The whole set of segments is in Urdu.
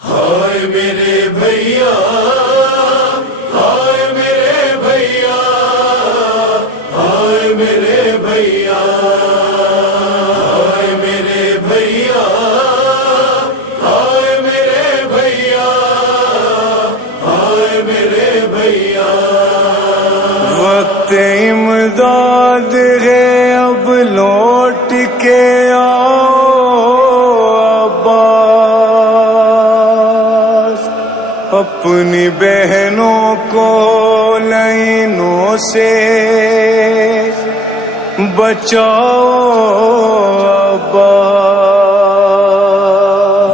ہائے میرے بھیا، ہائے میرے بھیا، ہائے میرے بھیا، ہائے میرے بھیا، ہائے میرے بھیا، ہائے میرے بھیا۔ وقت امداد ہے اب لوٹ کے آؤ عباس، اپنی بہنوں کو لائنوں سے بچاؤ عباس۔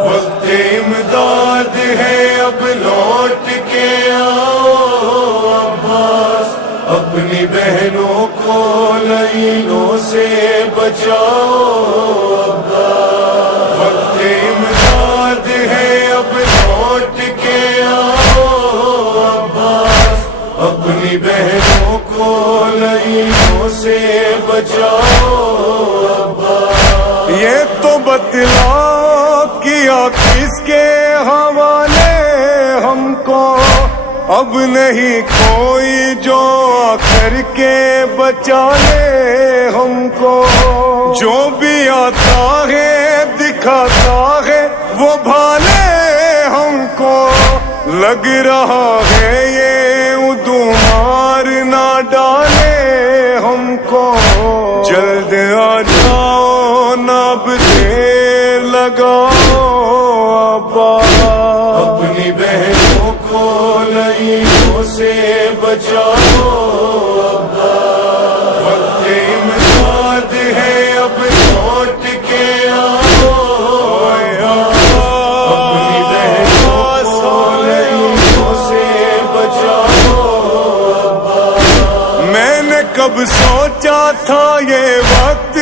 وقت امداد ہے اب لوٹ کے آؤ عباس، اپنی بہنوں کو لائنوں سے بچاؤ عباس۔ وقت امداد ہے اب لوٹ کے آؤ عباس، اپنی بہنوں کو لائنوں سے بچاؤ عباس۔ یہ تو بتلا کیا کس کے حوالے ہم کو، اب نہیں کوئی جو آ کر کے بچا لے ہم کو۔ جو بھی آتا ہے دکھاتا ہے وہ بھالے ہم کو، لگ رہا ہے یہ اردو مار نہ ڈالے ہم کو۔ جلد آ جاؤ نب دیر لگاؤ عباس، اپنی بہنوں کو لائنوں سے بچاؤ عباس۔ وقت امداد ہے اب لوٹ کے آؤ عباس، اپنی بہنوں کو لائنوں سے بچاؤ عباس۔ میں نے کب سوچا تھا یہ وقت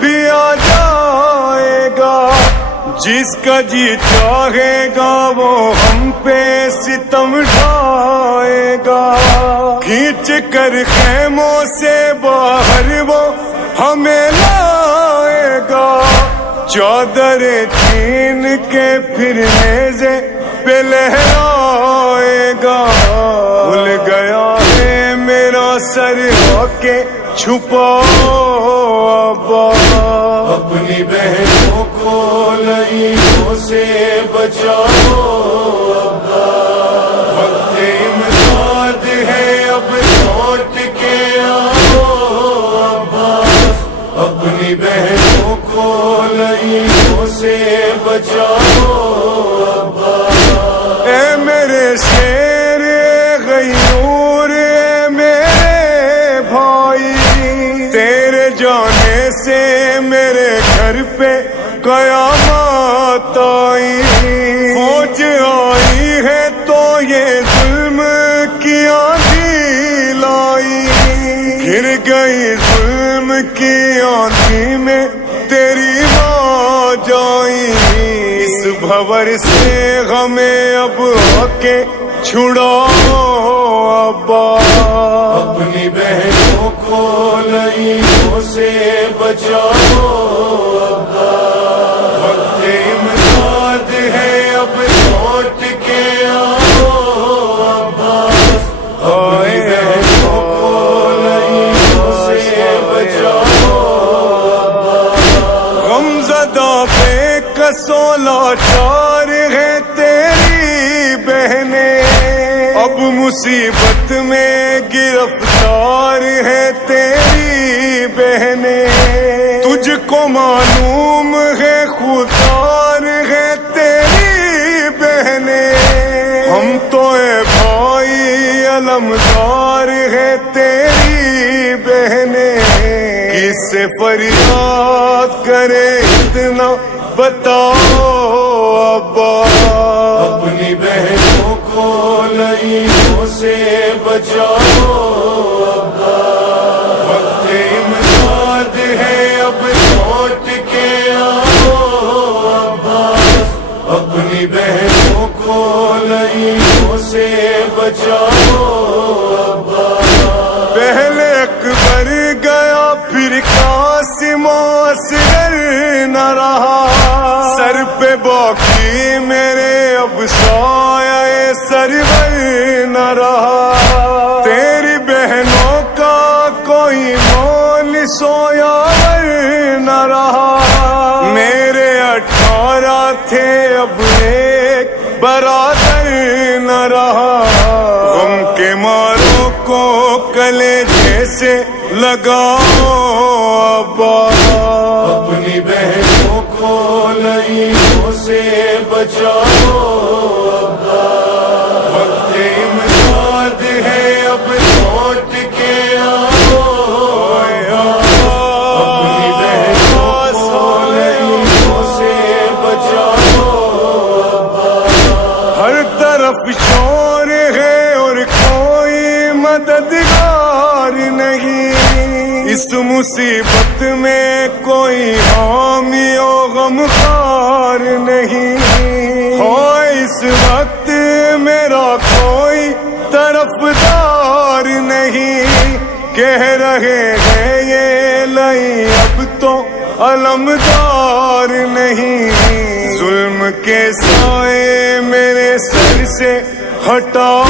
بھی آ جائے گا، جس کا جی چاہے گا وہ ہم پہ ستم ڈھائے گا۔ کھینچ کر خیموں سے باہر وہ ہمیں لائے گا، چادر چھین کے پھر نیزے پہ لہرائے گا۔ کھل گیا ہے میرا سر آ کے چھپاؤ عباس، اپنی بہنوں کو لائنوں سے بچاؤ عباس۔ وقت امداد ہے اب لوٹ کے آؤ عباس، اپنی بہنوں کو لائنوں سے بچاؤ عباس۔ اے میرے شیر غیور، اے میرے بھائی، تیرے جانے سے میرے گھر پہ قیامت آئی۔ فوج آئی ہے تو یہ ظلم کی آندھی لائی، گر گئی ظلم کی آندھی میں تیری ماں جائی۔ اس بھور سے غمیں اب آ کے چھڑاؤ عباس، اپنی بہنوں کو لائنوں سے بچاؤ عباس۔ وقت امداد ہے اب لوٹ کے آؤ عباس، اپنی بہنوں کو لائنوں سے بچاؤ عباس۔ غمزدہ بے کسو لاچار ہے تیری بہنیں، اب مصیبت میں گرفتار ہے تیری بہنیں۔ تجھ کو معلوم ہے خوددار ہے تیری بہنیں، ہم تو اے بھائی علمدار ہے تیری بہنیں۔ کس سے فریاد کرے اتنا بتاؤ عباس، اپنی بہنوں کو لائنوں سے بچاؤ عباس۔ وقت امداد ہے اب لوٹ کے آؤ عباس، اپنی بہنوں کو لائنوں سے بچاؤ عباس۔ پہلے اکبر گیا پھر قاسم و اصغر نہ رہا، سر پہ باقی میرے اب اب ایک برادر نہ رہا، غم کے ماروں کو کلیجے سے لگاؤ ابا، اپنی بہنوں کو لعینوں سے بچاؤ ابا، وقت امداد ہے اب لوٹ کے آؤ ابا، اپنی بہنوں کو لعینوں سے بچاؤ ابا، ہر طرف شور ہے اور کوئی مددگار نہیں، اس مصیبت میں کوئی حامی و غمخوار نہیں، ہو اس وقت میرا کوئی طرفدار نہیں، کہہ رہے ہیں یہ لئی اب تو علمدار نہیں، ظلم کے سائے میرے سر سے ہٹاؤ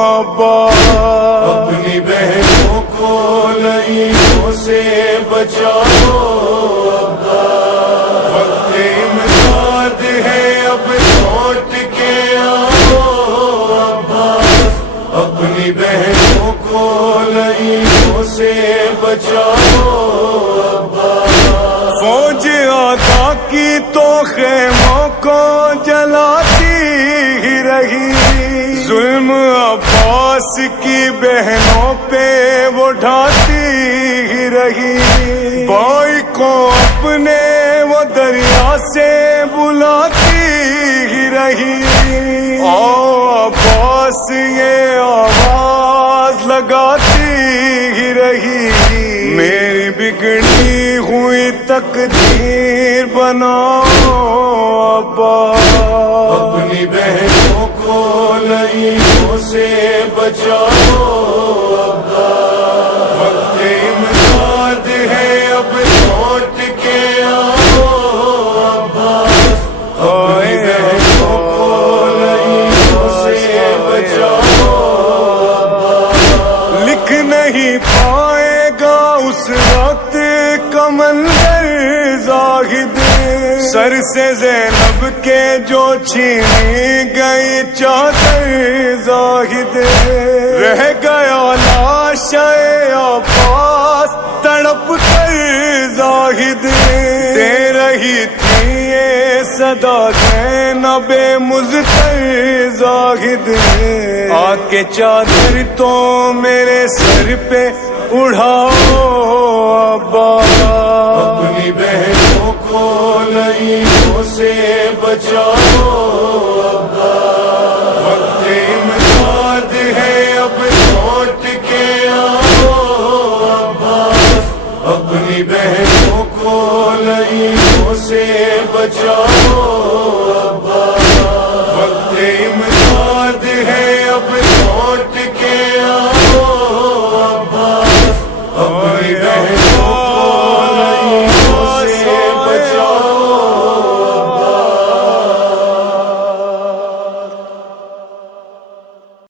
ابا، اپنی بہنوں کو لعینوں سے بچاؤ ابا، وقت امداد ہے اب لوٹ کے آؤ ابا، اپنی بہنوں کو لعینوں سے بچاؤ ابا، فوج آقا کی تو خیموں کو جلاتی ہی رہی، ظلم عباس کی بہنوں پہ وہ ڈھاتی ہی رہی، بھائی کو اپنے وہ دریا سے بلاتی ہی رہی، عباس یہ آواز لگاتی ہی رہی، میری بگڑی ہوئی تقدیر بناؤ ابا، اپنی بہنوں کو لعینوں سے بچاؤ ابا، وقت امداد ہے اب لوٹ کے آؤ ابا، اپنی بہنوں کو لعینوں سے بچاؤ ابا، لکھ نہیں پائے گا اس وقت کمندر زاہد، سر سے زینب کے جو چھینی گئی چادر زاہد، رہ گیا لاشِ عباس تڑپ کر زاہد، دے رہی تھی یہ صدا زینب مضطر زاہد، آ کے چادر تو میرے سر پہ اڑاؤ ابا، اپنی بہنوں کو لعینوں سے بچاؤ ابا، وقت امداد ہے اب لوٹ کے آؤ ابا، اپنی بہنوں کو لعینوں سے بچاؤ